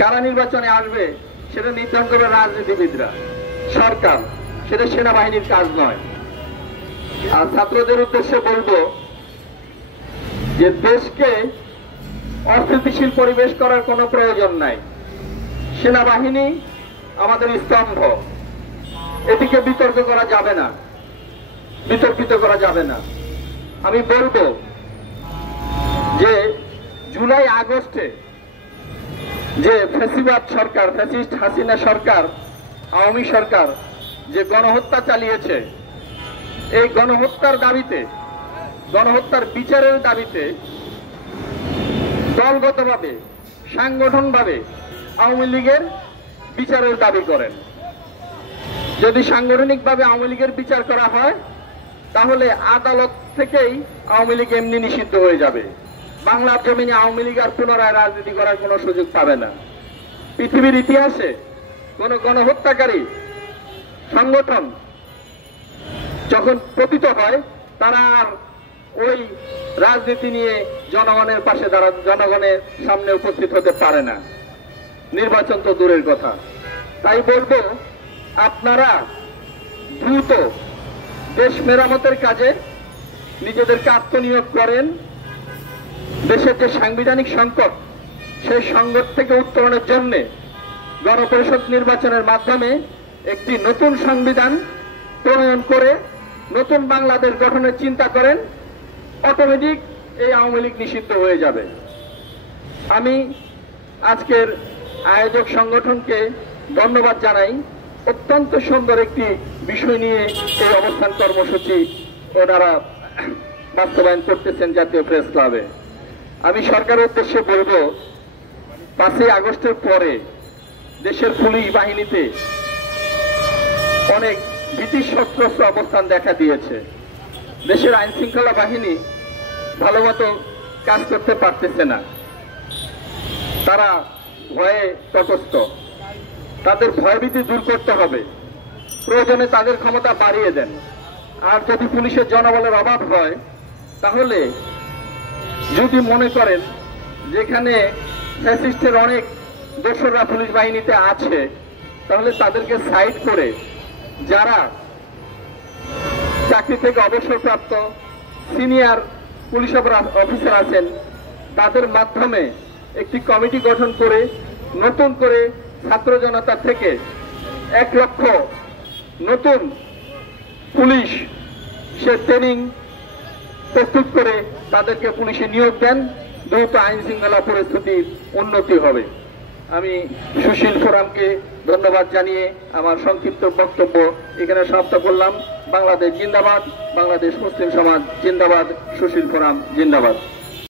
কারা নির্বাচনে আসবে সেটা নির্ধারণ করবে রাজনীতিবিদরা, সরকার, সেটা সেনাবাহিনীর কাজ নয়। আর ছাত্রদের উদ্দেশ্যে বলবো যে দেশকে অস্থিতিশীল পরিবেশ করার কোনো প্রয়োজন নাই। সেনাবাহিনী আমাদের স্তম্ভ, এটিকে বিতর্ক করা যাবে না, বিতর্কিত করা যাবে না। আমি বলবো যে জুলাই আগস্টে যে ফ্যাসিবাদ সরকার, ফ্যাসিস্ট হাসিনা সরকার, আওয়ামী সরকার যে গণহত্যা চালিয়েছে, এই গণহত্যার দাবিতে, গণহত্যার বিচারের দাবিতে দলগতভাবে, সাংগঠনভাবে আওয়ামী লীগের বিচারের দাবি করেন। যদি সাংগঠনিকভাবে আওয়ামী লীগের বিচার করা হয় তাহলে আদালত থেকেই আওয়ামী লীগ এমনি নিষিদ্ধ হয়ে যাবে। বাংলার জমিনে আওয়ামী লীগ আর পুনরায় রাজনীতি করার কোনো সুযোগ পাবে না। পৃথিবীর ইতিহাসে কোন গণহত্যাকারী সংগঠন যখন পতিত হয় তারা আর ওই রাজনীতি নিয়ে জনগণের পাশে জনগণের সামনে উপস্থিত হতে পারে না, নির্বাচন তো দূরের কথা। তাই বলবো আপনারা দ্রুত দেশ মেরামতের কাজে নিজেদেরকে আত্মনিয়োগ করেন। দেশের যে সাংবিধানিক সংকট, সেই সংকট থেকে উত্তরণের জন্য গণপরিষদ নির্বাচনের মাধ্যমে একটি নতুন সংবিধান প্রণয়ন করে নতুন বাংলাদেশ গঠনের চিন্তা করেন। অটোমেটিক এই আওয়ামী লীগ নিষিদ্ধ হয়ে যাবে। আমি আজকের আয়োজক সংগঠনকে ধন্যবাদ জানাই। অত্যন্ত সুন্দর একটি বিষয় নিয়ে এই অবস্থান কর্মসূচি ওনারা বাস্তবায়ন করতেছেন জাতীয় প্রেস ক্লাবে। আমি সরকারের উদ্দেশ্যে বলবো, 5ই আগস্টের পরে দেশের পুলিশ বাহিনীতে অনেক ভীতিসন্ত্রস্ত অবস্থান দেখা দিয়েছে। দেশের আইন শৃঙ্খলা বাহিনী ভালো মতো কাজ করতে পারতেছে না, তারা ভয়ে তটস্থ। তাদের ভয়ভীতি দূর করতে হবে, প্রয়োজনে তাদের ক্ষমতা বাড়িয়ে দেন। আর যদি পুলিশের জনবলের অভাব হয় তাহলে যদি মনে করেন যেখানে ফ্যাসিস্টের অনেক দোসররা পুলিশ বাহিনীতে আছে তাহলে তাদেরকে সাইড করে যারা চাকরি থেকে অবসরপ্রাপ্ত সিনিয়র পুলিশ অফিসার আছেন তাদের মাধ্যমে একটি কমিটি গঠন করে নতুন করে ছাত্র জনতা থেকে 1 লক্ষ নতুন পুলিশ সে ট্রেনিং প্রস্তুত করে তাদেরকে পুলিশে নিয়োগ দেন। দ্রুত আইন শৃঙ্খলা পরিস্থিতির উন্নতি হবে। আমি সুশীল ফোরামকে ধন্যবাদ জানিয়ে আমার সংক্ষিপ্ত বক্তব্য এখানে সমাপ্ত করলাম। বাংলাদেশ জিন্দাবাদ, বাংলাদেশ মুসলিম সমাজ জিন্দাবাদ, সুশীল ফোরাম জিন্দাবাদ।